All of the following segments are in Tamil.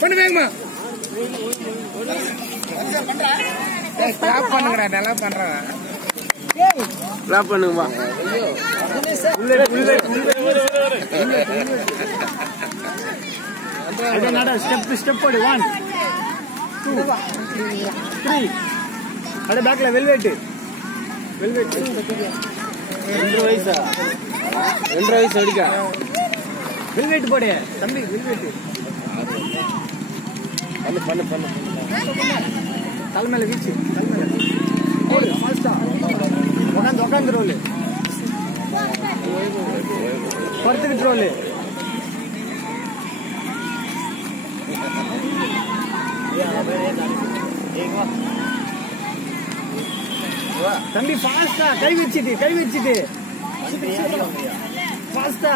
பண்ணு வேகமா. கிளாப் பண்ணுங்கடா, நல்லா பண்றேன். கிளாப் பண்ணுங்கம்மா. ஸ்டெப் போடு. 1 2 3. அட பேக்ல வெல்வெட் 2 வயசா 2 வயசு அடிக்க வெல்வெட் போடு தம்பி. வெல்வெட் பண்ணு தலை மேல வீச்சு. தலை மேல போடு ஃபாஸ்டா. உட்காந்து ரோல். படுத்துக்கிட்டு ரோல். தம்பி ஃபாஸ்டா. கை வச்சிட்டு ஃபாஸ்டா.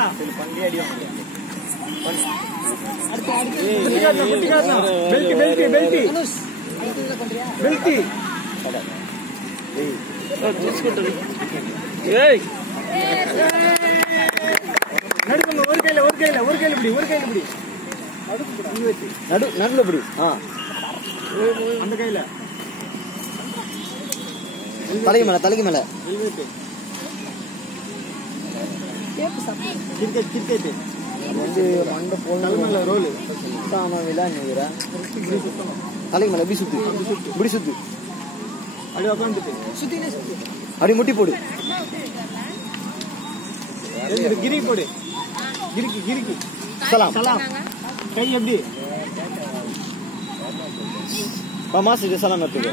பெல்ட் நடுங்க. ஒரு கையில இப்படி நடுல இப்படி. அந்த கையில தலைக்கு மேல கிரிக்கெட் வந்து மண்ட போல ரோல் விளையாடுற. தலைக்கு மேல இப்படி சுத்து அப்படி உட்காந்துட்டு அப்படி முட்டி போடு. கிரி போடு. கிரிக்கு சலாம். கை எப்படி மாஸ்டர் சலாம் எடுத்துக்க.